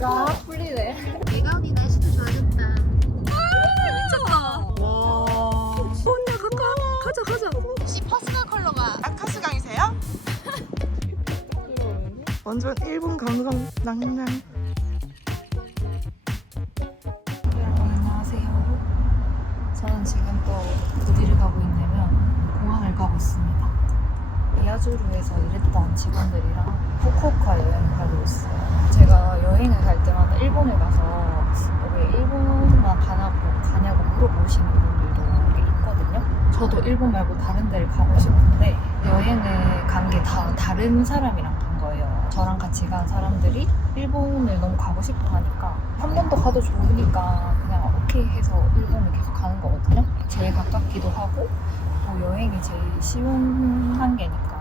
싹 풀리네. 내가 언니 날씨도 좋아졌다. 와. 언니야 가까 가자 가자. 혹시 퍼스널 컬러가 아카스강이세요? 완전 일본 감성 낭낭. 안녕하세요. 저는 지금 또 어디를 가고 있냐면 공항을 가고 있습니다. 이아주루에서 일했던 직원들이랑 후쿠오카 여행을 가고 있어요. 제가 여행을 갈 때마다 일본을 가서 왜 일본만 가냐고, 가냐고 물어보시는 분들도 꽤 있거든요. 저도 일본 말고 다른 데를 가고 싶은데 여행을 간 게 다 다른 사람이랑 간 거예요. 저랑 같이 간 사람들이 일본을 너무 가고 싶어 하니까 한 번 더 가도 좋으니까 그냥 오케이 해서 일본을 계속 가는 거거든요. 제일 가깝기도 하고 뭐 여행이 제일 쉬운 한계니까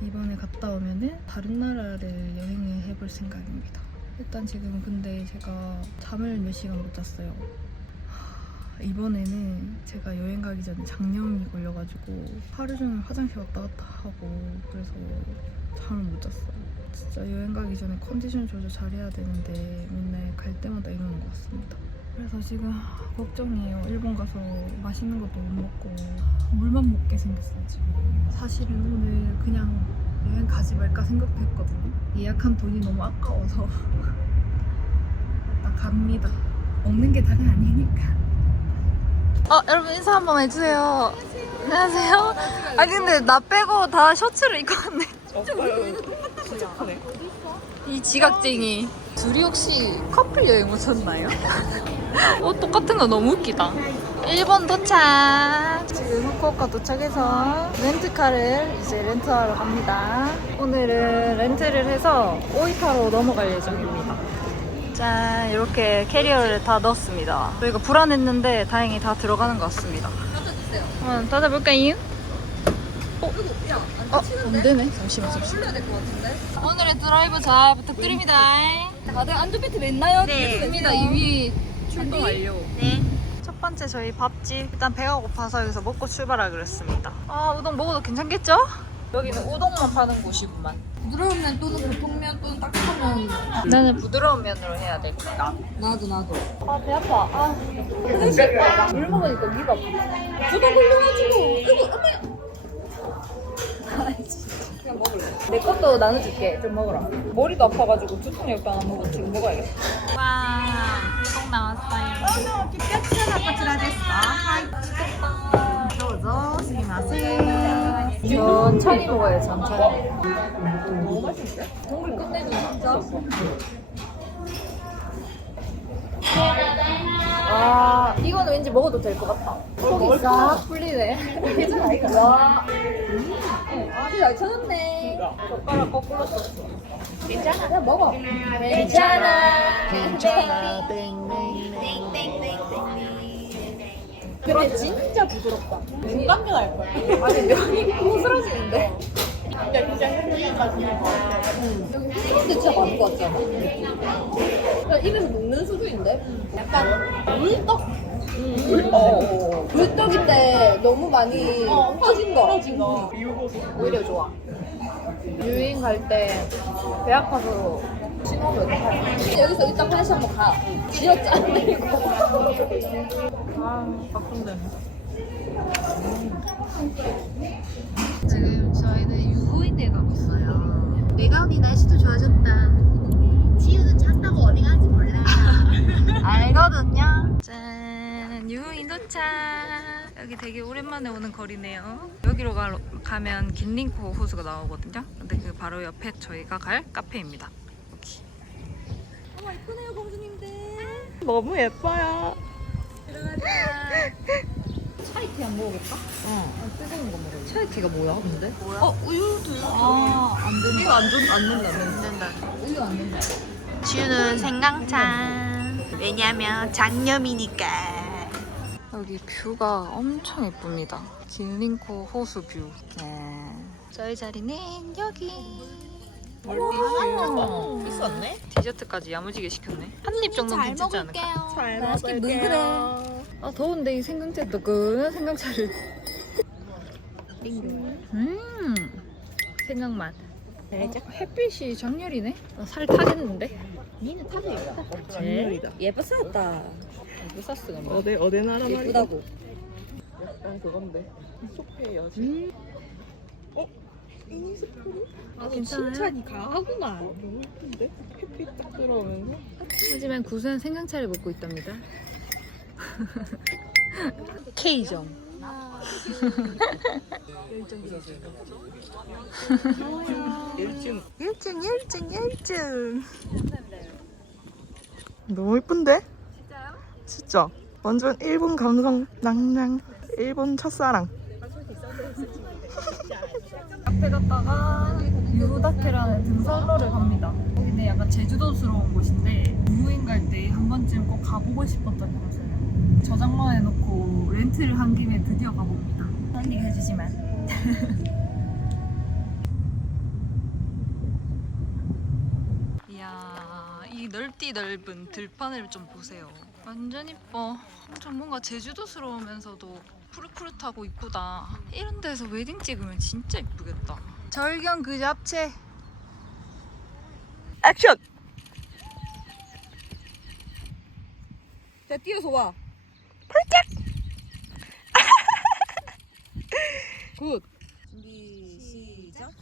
이번에 갔다 오면은 다른 나라를 여행을 해볼 생각입니다. 일단 지금 근데 제가 잠을 몇 시간 못 잤어요. 하, 이번에는 제가 여행 가기 전에 장염이 걸려가지고 하루 종일 화장실 왔다 갔다 하고 그래서 잠을 못 잤어요. 진짜 여행 가기 전에 컨디션 조절 잘해야 되는데 맨날 갈 때마다 이러는 것 같습니다. 그래서 지금 걱정이에요. 일본 가서 맛있는 것도 못 먹고 물만 먹게 생겼어요 지금. 사실은 오늘 그냥 여행 가지 말까 생각도 했거든요. 예약한 돈이 너무 아까워서 일단 갑니다. 먹는 게 다가 아니니까. 어 여러분 인사 한번 해주세요. 안녕하세요. 아니 근데 나 빼고 다 셔츠를 입고 왔네. 이 지각쟁이. 둘이 혹시 커플 여행 오셨나요? 옷 똑같은 거 너무 웃기다. 일본 도착. 지금 후쿠오카 도착해서 렌트카를 이제 렌트하러 갑니다. 오늘은 렌트를 해서 오이타로 넘어갈 예정입니다. 짠, 이렇게 캐리어를 다 넣었습니다. 저희가 불안했는데 다행히 다 들어가는 것 같습니다. 닫아주세요. 어, 닫아볼까요? 어? 어, 안 되네. 잠시만, 잠시만. 오늘의 드라이브 잘 부탁드립니다. 다들 안전벨트 맸나요? 네. 됐습니다. 이미 출동 완료. 네. 첫 번째 저희 밥집. 일단 배가 고파서 여기서 먹고 출발하기로 했습니다. 아, 우동 먹어도 괜찮겠죠? 여기는 우동만 파는 곳이구만. 부드러운 면 또는 보통 면 또는 딱딱한 면. 나는 부드러운 면으로 해야 되니까. 나도 나도. 아, 배 아파. 아, 물 먹으니까 위가 아파. 저도 걸려가지고. 이거 엄마. 그냥 먹을래. 내 것도 나눠줄게. 좀 먹어라. 머리도 아파가지고 두통 약간 안 먹어. 지금 먹어야겠어. 와, 우동 나왔어요. 천천히 먹어요, 천천히. 너무 맛있는데? 국물 끝내줘, 진짜. 아, 이거는 왠지 먹어도 될 것 같아. 속이 싹 풀리네. 괜찮아, 이거. 와. 아주 잘 찾았네. 젓가락 거꾸로 썼어. 괜찮아. 그냥 먹어. 괜찮아. 괜찮아. 근데 진짜 부드럽다. 중간면 할 거야. 아니, 면이 고스러지는데? 진짜 진짜 햄버거까지. 여기 진짜 많은 것 같잖아. 그냥 입에서 녹는 수준인데? 약간 물떡? 어. 물떡인데 너무 많이 퍼진 거. 거. 오히려 좋아. 유인 갈 때 배 아파서 신호를 어떡하지? 여기서 일단 화장실 한번 가. 지렸지 안 되고. 아, 바쁜데. 지금 저희는 유후인에 가고 있어요. 내가 언니 날씨도 좋아졌다. 지우는 잤다고 어디 가는지 몰라. 알거든요. 짠, 유후인 도착. 여기 되게 오랜만에 오는 거리네요. 여기로 가, 가면 긴링코 호수가 나오거든요. 근데 그 바로 옆에 저희가 갈 카페입니다. 여기. 어머 이쁘네요 공주님들. 너무 예뻐요. 차이티 안 먹어볼까? 어. 뜨거운 거 먹을래. 차이티가 뭐야, 근데? 어 우유도. 아, 안 된다. 이거 안, 준, 안 된다. 안 된다. 우유 안 된다. 지우는 생강찬. 왜냐면 장염이니까. 여기 뷰가 엄청 예쁩니다. 길링코 호수 뷰. 네. 저희 자리는 여기. 비쌌네? 디저트까지 야무지게 시켰네. 한 입 정도는 괜찮지 않을까? 잘 맛있게 먹을게요. 아 더운데 이 생강차 뜨끈한 생강차를. 음 생강 맛. 햇빛이 장렬이네. 나살 타겠는데? 니는 예쁘다. 장렬이다. 예뻤었다. 예뻤었어. 뭐. 어디 어디 나라 말이야? 예쁘다고. 약간 그건데. 소피의 여신. 어? 이니스프리? 아, 괜찮아요? 칭찬이 강하구만. 너무 예쁜데? 햇빛 딱 들어오면서. 하지만 구수한 생강차를 먹고 있답니다. K점. 일진. 일진 일진 일진. 너무 예쁜데? 진짜. 완전 일본 감성 낭낭. 일본 첫사랑. 카페 갔다가 유다케라는 등산로를 갑니다. 여기는 약간 제주도스러운 곳인데 유인 갈 때 한 번쯤 꼭 가보고 싶었던 곳을 저장만 해놓고 렌트를 한 김에 드디어 가봅니다. 런닝 해주지만. 이야 이 넓디 넓은 들판을 좀 보세요. 완전 이뻐. 좀 뭔가 제주도스러우면서도 푸릇푸릇하고 이쁘다. 이런 데서 웨딩 찍으면 진짜 이쁘겠다. 절경 그 잡채. 액션! 자, 뛰어서 와. 펄짝! 굿. 준비, 시작.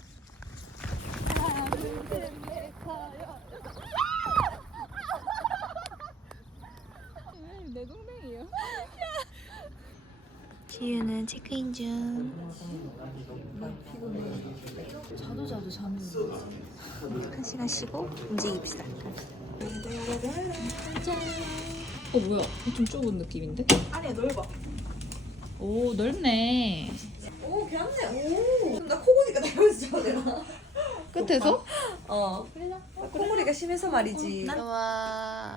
지유는 체크인 중. 자도 자도 잠이 한 시간 쉬고 움직입시다. 어 뭐야? 좀 좁은 느낌인데? 안에 넓어. 오 넓네. 오, 괜찮네. 오. 나 코고니까 닮았어, 내가. 끝에서? 어. 콧물이가 심해서 말이지. 와.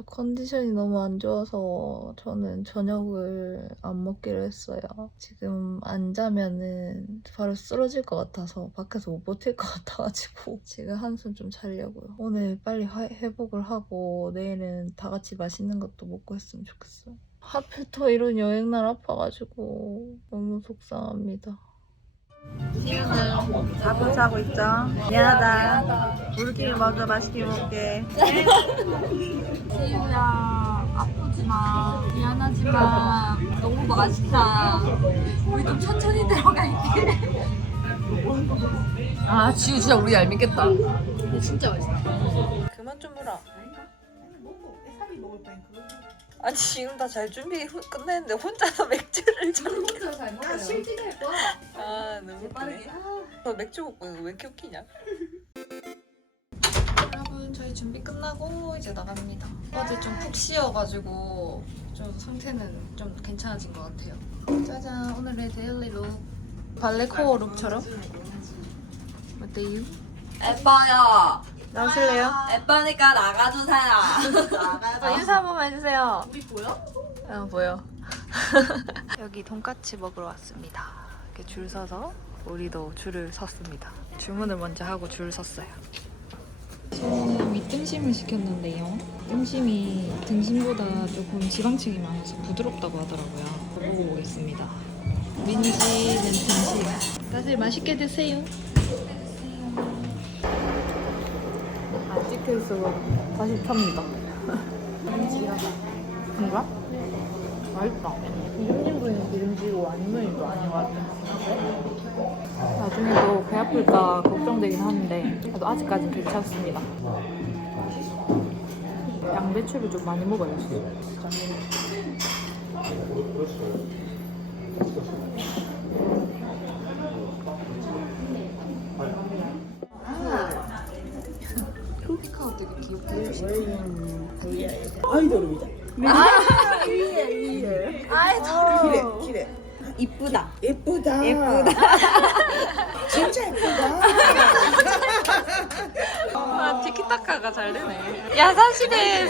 저 컨디션이 너무 안 좋아서 저는 저녁을 안 먹기로 했어요. 지금 안 자면은 바로 쓰러질 것 같아서 밖에서 못 버틸 것 같아가지고 지금 한숨 좀 자려고요. 오늘 빨리 화- 회복을 하고 내일은 다 같이 맛있는 것도 먹고 했으면 좋겠어요. 하필 또 이런 여행 날 아파가지고 너무 속상합니다. 자고 자고 있죠? 미안하다. 우리끼리 먼저 맛있게 먹게. 지유야 아프지 마. 미안하지만 너무 맛있다. 우리 좀 천천히 들어갈게. 아 지유 진짜 우리 얄밉겠다. 진짜 맛있다. 그만 좀 물어. 아니 지금 다 잘 준비 후- 끝냈는데 혼자서 맥주를 저렇게 아 실질할 거야. 아 너무 웃기네 너 맥주 먹고 거왜 이렇게 웃기냐 여러분 저희 준비 끝나고 이제 나갑니다. 어제 좀 푹 쉬어가지고 좀 상태는 좀 괜찮아진 것 같아요. 짜잔 오늘의 데일리 룩 발레 코어 룩처럼 어때요? 예뻐요. 나오실래요? 예뻐니까 나가주세요. 아, 인사 한 번만 해주세요. 우리 보여? 어 보여. 여기 돈까스 먹으러 왔습니다. 이렇게 줄 서서 우리도 줄을 섰습니다. 주문을 먼저 하고 줄 섰어요. 저는 밑등심을 시켰는데요. 등심이 등심보다 조금 지방층이 많아서 부드럽다고 하더라고요. 먹어보겠습니다. 민지는 등심. 다들 맛있게 드세요. 안 찍혀 있어서 다시 켭니다. 뭔가? 맛있다. 기름진 부위는 기름지고 아닌 부위는 또 아닌 것 같아. 나중에도 배 아플까 걱정되긴 하는데 그래도 아직까지는 괜찮습니다. 양배추를 좀 많이 먹어야지. 스티커가 되게 귀엽게 해주시네. 이쁘다. 예쁘다 예쁘다. 진짜 예쁘다 아, 티키타카가 잘 되네. 야사시데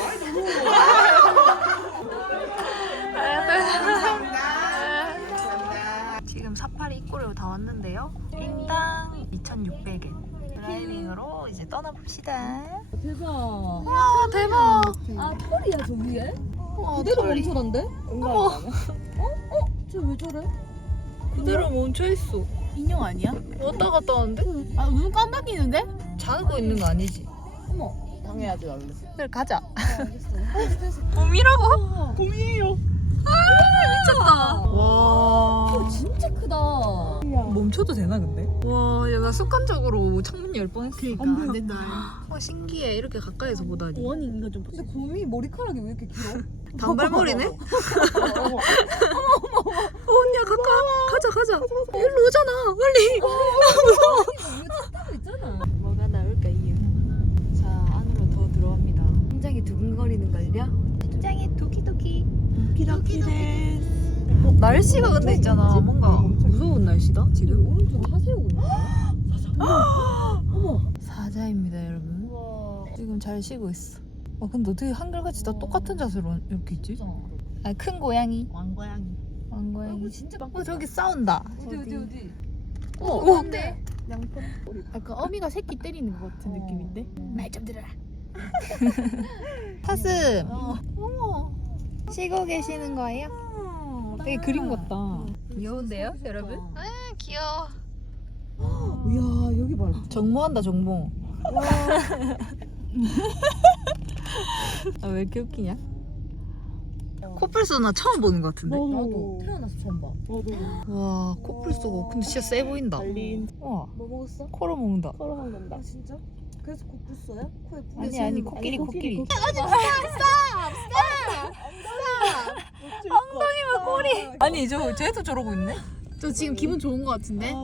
떠나봅시다. 대박. 와, 대박. 아 털이야 저 위에? 와, 그대로 털이. 멈춰던데? 어머, 쟤왜 저래? 그대로 멈춰있어. 인형 아니야? 왔다 갔다 하는데? 아 눈 깜빡이는데? 자고 있는 거 아니지? 당해야지 얼른. 그래 가자. 곰이라고? 곰이에요. 미쳤다. 와. 진짜 크다. 멈춰도 되나 근데? 와, 야, 나 습관적으로 창문 열 뻔했어. 그러니까 안 된다. 와, 신기해. 이렇게 가까이서 보다니. 이거 좀. 근데 곰이 머리카락이 왜 이렇게 길어? 단발머리네? 어머, 언니야, 가까. 가자, 가자. 일로 오잖아. 빨리. 하고 있잖아. 뭐가 나올까 이유. 자 안으로 더 들어갑니다. 심장이 두근거리는 걸요. 심장에 도키도키. 기다기네. 날씨가 근데 있잖아. 뭔가 무서운 날씨다, 지금. 오른쪽 하세우고 있네. 사자입니다, 여러분. 지금 잘 쉬고 있어. 와, 근데 어떻게 한결같이 다 똑같은 자세로 이렇게 있지? 아, 큰 고양이. 왕고양이. 왕고양이. 진짜 어, 저기 싸운다. 어디 어디 어디. 어, 오. 근데 양푼. 약간 어미가 새끼 때리는 것 같은 느낌인데. 말 좀 들어라. 사슴. 어머. 쉬고 계시는 거예요? 되게 그림 같다. 귀여운데요, 여러분? 아, 귀여워. 이야 여기 봐라. 정모한다, 정모. 아, 왜 이렇게 웃기냐? 코뿔소 나 처음 보는 것 같은데? 나도 태어나서 처음 봐. 와, 코뿔소가 근데 진짜 세 보인다. 달린. 와, 뭐 먹었어? 코로 먹는다. 간다. 아 진짜? 그래서 코뿔소야? 코에 불이 아니, 아니, 코끼리, 코끼리. 엉덩이만 꼬리. 아니, 저, 쟤도 저러고 있네? 저 지금 기분 좋은 것 같은데. 와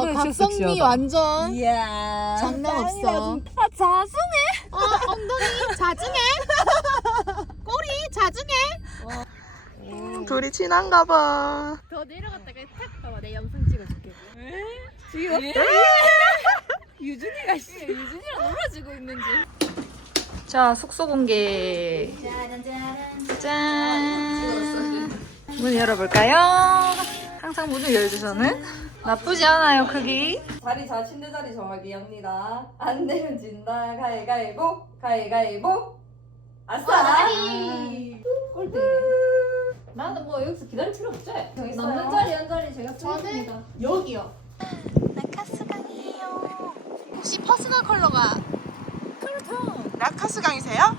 엉덩이 진짜 각성미 섹시하다. 완전 이야. 장난 없어. 아, 자승해? 어 엉덩이 자중해. 꼬리 자중해. 음, 둘이 친한가 봐. 더 내려갔다가 탁 봐봐 내 영상 찍어줄게. 유준이가 씨. 유진이랑 놀아주고 있는지. 자, 숙소 공개. 짠. 문 열어볼까요? 항상 문을 열주셔는 나쁘지 않아요, 크기. 자리 자 침대 자리 정하기 합니다. 안 내면 진다. 가위가위보. 가위가위보. 아싸. 꼴등이네. 나는 뭐 여기서 기다릴 필요 없지. 남는 자리 한 자리 제가 쓰겠습니다. 여기요. 나카스강이에요. 혹시 퍼스널 컬러가 그렇죠. 라카스강이세요?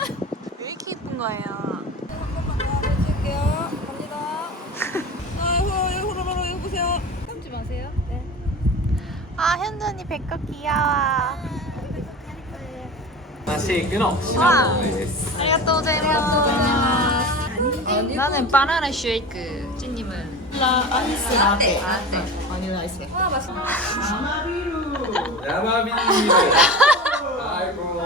왜 이렇게 예쁜 거예요? 한 번만 더 보여드릴게요. 갑니다. 아이고, 호로로 이거 보세요. 참지 마세요. 네. 아, 현전이 배꼽 귀여워. 맛이 끊없이 와. 아, 아리가또 고자이마스. 나는 바나나 쉐이크. 찐님은? 라아이스 라떼. 라떼. 네. 아, 네. 아니 라이스. 와, 맛있다. 生ビール。はい、この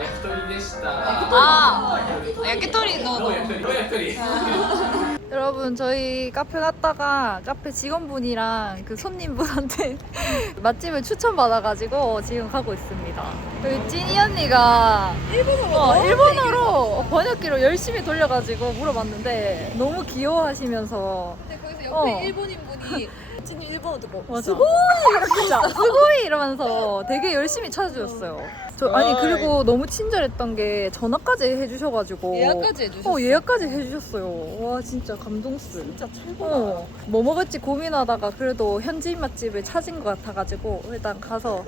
焼き鳥でした。 아, 야끼토리 너. の焼き鳥。の焼き鳥。 여러분 저희 카페 갔다가 카페 직원분이랑 그 손님분한테 맛집을 추천받아가지고 지금 가고 있습니다. 여기 찐이 언니가 일본어로, 어, 일본어로 번역기로 열심히 돌려가지고 물어봤는데 너무 귀여워하시면서 근데 거기서 옆에 옆에 일본인 분이 찐 일본어 듣고 맞아. 스고이 이렇게 스고이 이러면서 되게 열심히 찾아주셨어요. 저 아니 그리고 너무 친절했던 게 전화까지 해주셔가지고 예약까지 해주셨어. 어 예약까지 해주셨어요. 와 진짜 감동스. 진짜 최고다. 어, 뭐 먹을지 고민하다가 그래도 현지 맛집을 찾은 것 같아가지고 일단 가서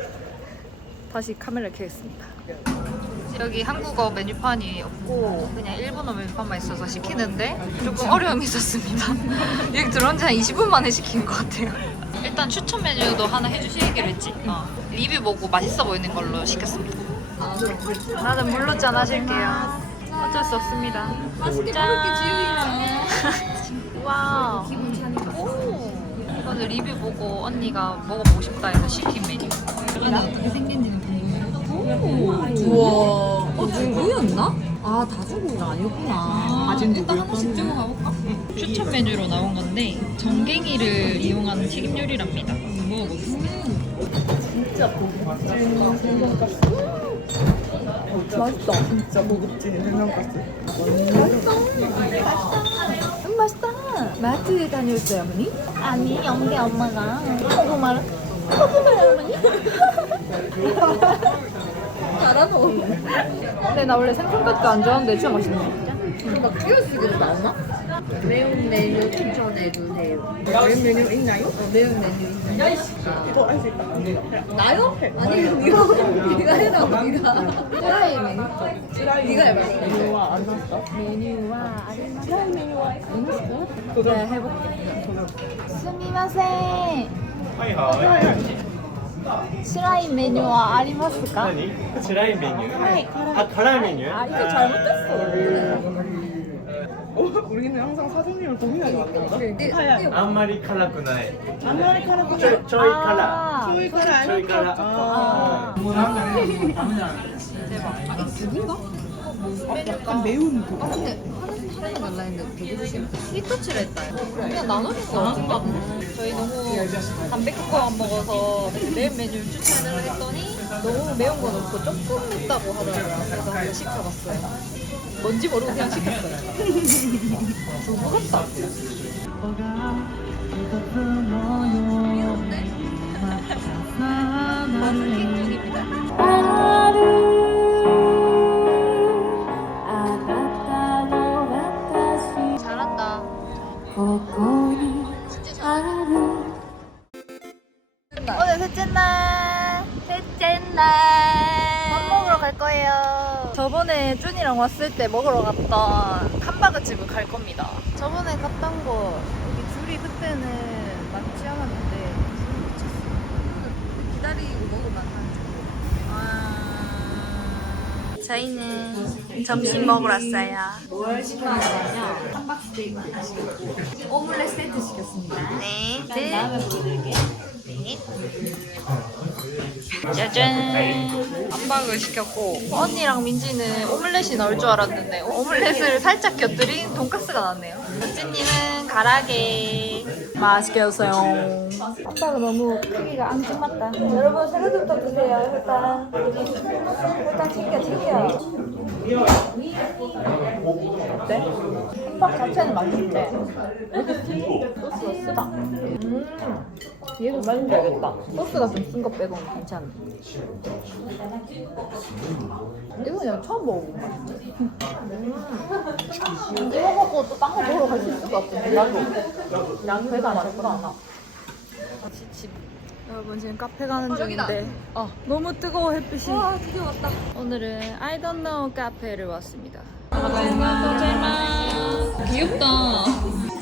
다시 카메라를 켜겠습니다. 여기 한국어 메뉴판이 없고 그냥 일본어 메뉴판만 있어서 시키는데 조금 어려움이 있었습니다. 여기 들어온 지 한 20분 만에 시킨 것 같아요. 일단 추천 메뉴도 하나 해주시기로 했지. 어. 리뷰 보고 맛있어 보이는 걸로 시켰습니다. 나는 물로 짠 하실게요. 어쩔 수 없습니다. 맛있게 짠. 그렇게 지으니까. 와. 이거는 리뷰 보고 언니가 먹어보고 싶다 해서 시킨 메뉴. 이건 어떻게 궁금해요. 우와. 어 누구였나? 아 다주고가 아니었구나. 아진 일단 한 번씩 찍어 가볼까? 추천 메뉴로 나온 건데 정갱이를 이용한 튀김 요리랍니다. 먹어보겠습니다. 맛있다. 진짜 고급진 생선가스. 음 맛있다. 마트에 다녀왔어요 어머니? 아니 영대 엄마가 고구마를? 잘하노. 근데 나 원래 생선가스 안 좋아하는데 진짜 맛있네. 막 튀어쓰기도 나오나? 매운 메뉴 추천해 주세요. 매운 메뉴 있나요? 어, 매운 메뉴 있나요? 이거 할 수 있다. 나요? 아니 이거 네가 해라 네가. 찌라이 메뉴. 네가 해봐. 메뉴와 안 샀어? 메뉴와 찌라이 메뉴와 안 했어? 도전. 네 해볼게. 스미마셍. はいはい。 슈라이 메뉴와 아리마스까? 何辛いメニューあ、辛いメニュー 아 이거 잘못됐어. 어, 우리는 항상 사장님을 고민하지 않는다. あんまり辛くない。 안나리 카라고 ちょいちょい辛。 아, 초이 카라 ちょい辛。 아, 약간 매운 그. 아 근데 하는 달라 했는데 되게 시터치를 했다. 그냥 나눠줬어. 저희 너무 담백한 거만 먹어서 매운 메뉴를 추천을 했더니 너무 매운 거 넣고 조금 맵다고 하더라고요. 그래서 한번 시켜봤어요. 뭔지 모르고 그냥 시켰어요. 너무. 미운데? 버스킹 중입니다. 오늘 셋째 날. 셋째 날. 밥 먹으러 갈 거예요. 저번에 준이랑 왔을 때 먹으러 갔던 함바그 집을 갈 겁니다. 저번에 갔던 곳 여기 줄이 그때는 많지 않았는데 줄을 못 쳤어. 기다리고 먹으면 안 하죠. 아... 저희는 점심 먹으러 왔어요. 뭘 시켰냐면 함박스테이크 오믈렛 세트 시켰습니다. 네. 그 다음에 보여드릴게요. 짜잔. 함박을 시켰고 언니랑 민지는 오믈렛이 나올 줄 알았는데 오믈렛을 살짝 곁들인 돈까스가 나왔네요. 찐님은 가라게. 맛있게 드세요. 아빠가 너무 크기가 앙증맞다. 여러분 샐러드부터 드세요. 일단 일단 튀겨 튀겨. 어때? 함박 자체는 맛있는데 소스가 쓰다. 음. 얘도 맛있는지 알겠다. 소스가 좀 쓴 거 빼고는 괜찮네. 이거 그냥 처음 먹어본 맛인데. 음. 이거 먹고 또 딴 거 먹으러 갈 수 있을 것 같은데. 나도. 양 배가 많지가 않아. 지침. 여러분 지금 카페 가는 중인데. 어, 너무 뜨거워 햇빛이. 와 드디어 왔다. 오늘은 I don't know 카페를 왔습니다. 귀엽다.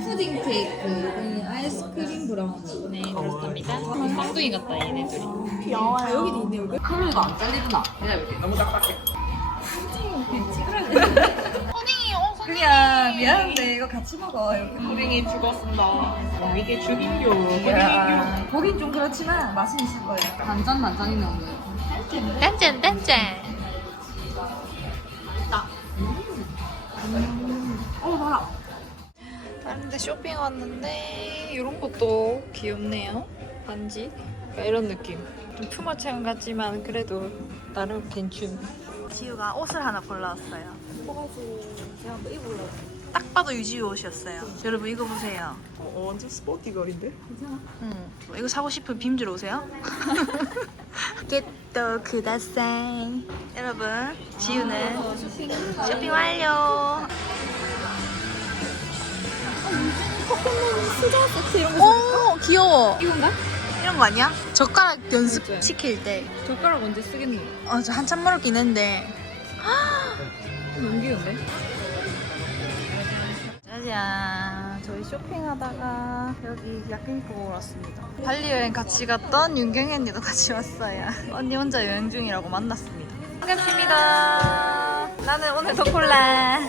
푸딩 케이크, 아이스크림 브라우니. 네 그렇습니다. 쌍둥이 같다 얘네들이. 아, 여기도 있네, 여기. 컬러가 안 잘리구나. 너무 딱딱해. 그 냥 미안한데 이거 같이 먹어. 이렇게. 푸딩이 죽었습니다. 이게 죽인교. 아, 보긴 좀 그렇지만 맛은 있을 거예요. 단짠 단짠이네 오늘. 딴짠 딴짠 어 봐라. 다른 데 쇼핑 왔는데 이런 것도 귀엽네요 반지 약간 이런 느낌 좀 푸마 체험 같지만 그래도 나름 괜춘 지우가 옷을 하나 골라왔어요 제가 한번 입어볼래요. 딱 봐도 유지우 옷이었어요 여러분 이거 보세요 어, 완전 스포티 걸인데? 응. 이거 사고 싶으면 빔주로 오세요. 겟도 그다사이. 여러분, 지우는 쇼핑 완료. 오, 귀여워. 이건가? 이런 거 아니야? 젓가락 연습 시킬 때. 젓가락 언제 쓰겠니? 어, 저 한참 멀었긴 했는데. 너무 귀여운데? 짜잔. 저희 쇼핑하다가 여기 야끼니쿠 먹으러 왔습니다. 발리 여행 같이 갔던 윤경이 언니도 같이 왔어요. 언니 혼자 여행 중이라고 만났습니다. 반갑습니다. 나는 오늘도 콜라.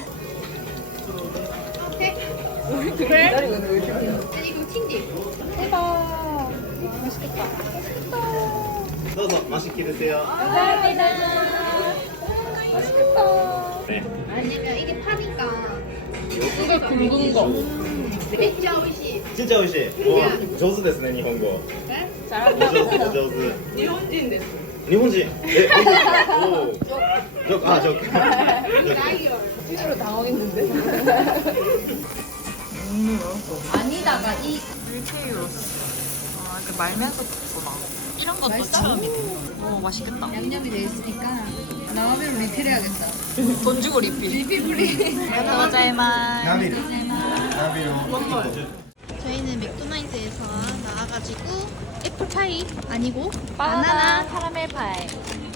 기다리고 있는 왜 이렇게 이거 팅디. 대박. どうぞ、おしきですよ。 감사합니다. 맛있겠다. 아니면 이게 파니까 이거 굵은 거. 진짜 오이시 ちんちゃん美味しい。お上手ですね、日本語。お上手、お上手。日本人です。日本人。え、本当に。おお。ジョーク、あ、ジョーク。 찐으로 당황했는데? 아니다가 이 밀푀유로스. 아, 그 말면서 굽구나. 이런 것도 처음이네. 오, 맛있겠다. 양념이 돼 있으니까 나와비로 리필해야겠다. 돈 주고 리필. 리필 프리. 감사합니다. 나비루. 나비루. 저희는 맥도날드에서 나와가지고 애플파이 아니고 바나나 카라멜 파이.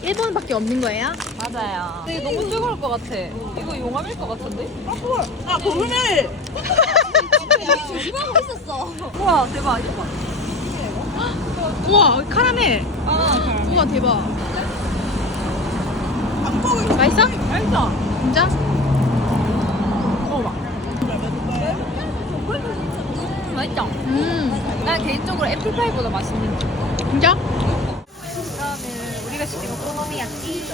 1번밖에 없는 거예요? 맞아요. 근데 너무 뜨거울 것 같아. 이거 용암일 것 같은데? 아 고르네. 조심하고 있었어. 우와 대박. 이거 봐. 우와 카라멜. 아, 우와 대박. 맛있어? 맛있어. 진짜? 음, 맛있죠? 음난 개인적으로 애플파이보다 맛있는데. 진짜? 그러면 우리가 시킨 오코노미야끼.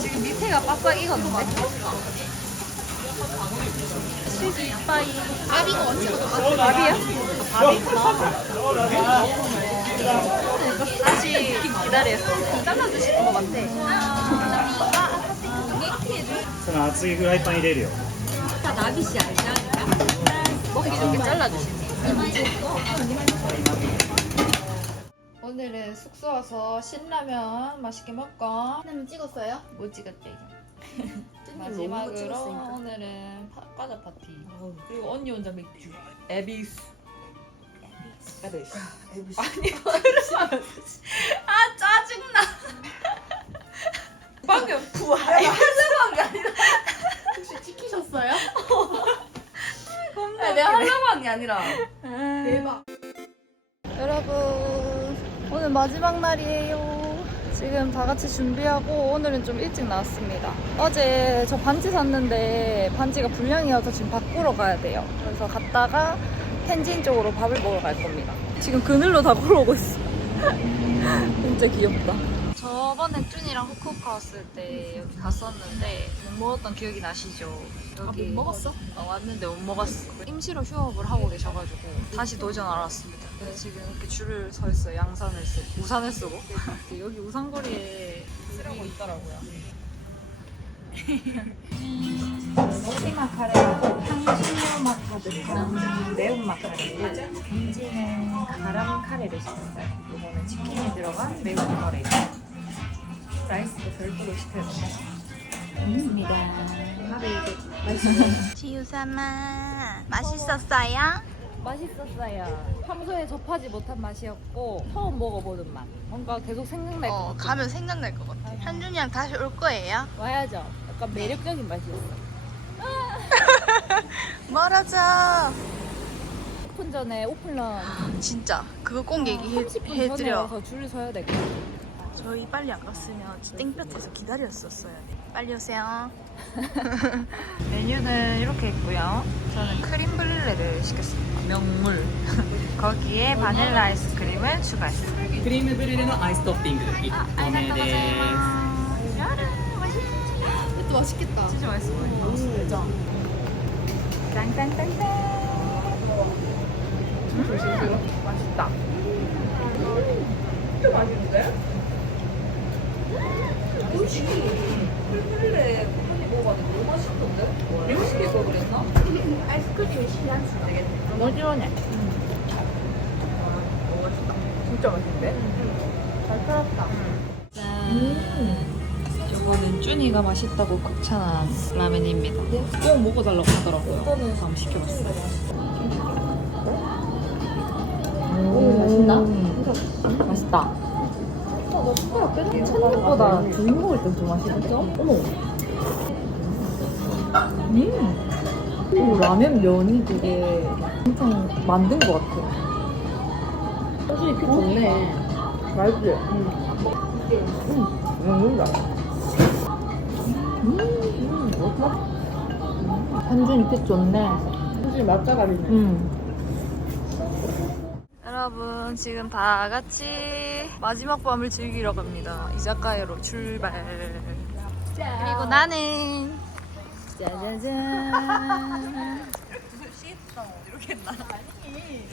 지금 밑에가 빡빡 익었는데? 치즈파이. 아비가 언제 밥이야? 다시 기다렸어. 잘라 드시는 것 같아. その熱いフライパン入れるよ 나비씨 알지 않을까? 먹기 좋게 잘라주시네. 오늘은 숙소 와서 신라면 맛있게 먹고 하나만 찍었어요? 못 찍었대. 마지막으로 오늘은 파, 과자 파티. 그리고 언니 혼자 맥주. 에비스. 에비스. 에비스. 아니 그러면 아 짜증나. 방금 부활. 혹시 찍히셨어요? 야, 내가 하려고 한 게 아니라. 대박. 여러분 오늘 마지막 날이에요. 지금 다 같이 준비하고 오늘은 좀 일찍 나왔습니다. 어제 저 반지 샀는데 반지가 불량이어서 지금 바꾸러 가야 돼요. 그래서 갔다가 텐진 쪽으로 밥을 먹으러 갈 겁니다. 지금 그늘로 다 걸어오고 있어. 진짜 귀엽다. 저번에 쭈니랑 후쿠오카 왔을 때 여기 갔었는데 못 먹었던 기억이 나시죠? 여기 못 먹었어? 어, 왔는데 못 먹었어. 임시로 휴업을 하고 계셔가지고 다시 도전하러 왔습니다. 그래서 지금 이렇게 줄을 서 있어요. 양산을 쓰고 우산을 쓰고 여기 우산거리에 쓰려고 있더라고요. 치마 카레하고 향신료 맛 가득한 매운맛 카레고 김치는 가람 카레를 시켰어요. 이거는 치킨이 들어간 매운 카레. 라이스도 별도로 시켜서 먹습니다. 지유사마 맛있었어요? 맛있었어요. 평소에 접하지 못한 맛이었고 처음 먹어보는 맛. 뭔가 계속 생각날 것 어 같아. 가면 생각날 것 같아. 현준이랑 다시 올 거예요? 와야죠. 약간 매력적인 맛이었어. 멀어져. 오픈 전에 오픈런 진짜 그거 꼭 얘기해 30분 전에 해드려. 와서 줄을 서야 될 것 같아. 저희 빨리 안 갔으면 땡볕에서 기다렸었어요. 빨리 오세요. 메뉴는 이렇게 있고요. 저는 크림 블레를 시켰습니다. 명물. 거기에 바닐라 아이스크림을 추가했어요. クリームブリュレのアイストッピング1個目です 이것도 맛있겠다. 진짜 맛있어 보여. 진짜. 짠짠짠짠. 음, 맛있다. 진짜 맛있는데? 풀플레 부분이 먹어봤는데 너무 맛있던데? 일식에서 그랬나? 아이스크림이 신한 수 되겠네. 너무 시원해. 너무 맛있다. 진짜 맛있는데? 잘 끓었다. 짠. 이거는 쭈니가 맛있다고 극찬한 라면입니다. 꼭 먹어달라고 하더라고요. 그거는 한번 시켜봤어요. 오, 맛있나? 맛있다. 첫입보다 두입 먹을 때더 맛있는데? 어머. 음. 이 라면 면이 되게 엄청 만든 것 같아. 사실 그 좋네. 맛있지? 응. 응. 응. 한준이 핏 좋네. 사실 맛자가리네. 응. 여러분 지금 다 같이 마지막 밤을 즐기러 갑니다. 이자카야로 출발. 그리고 나는 짜자잔. 시에트당 이렇게 했나? 아니.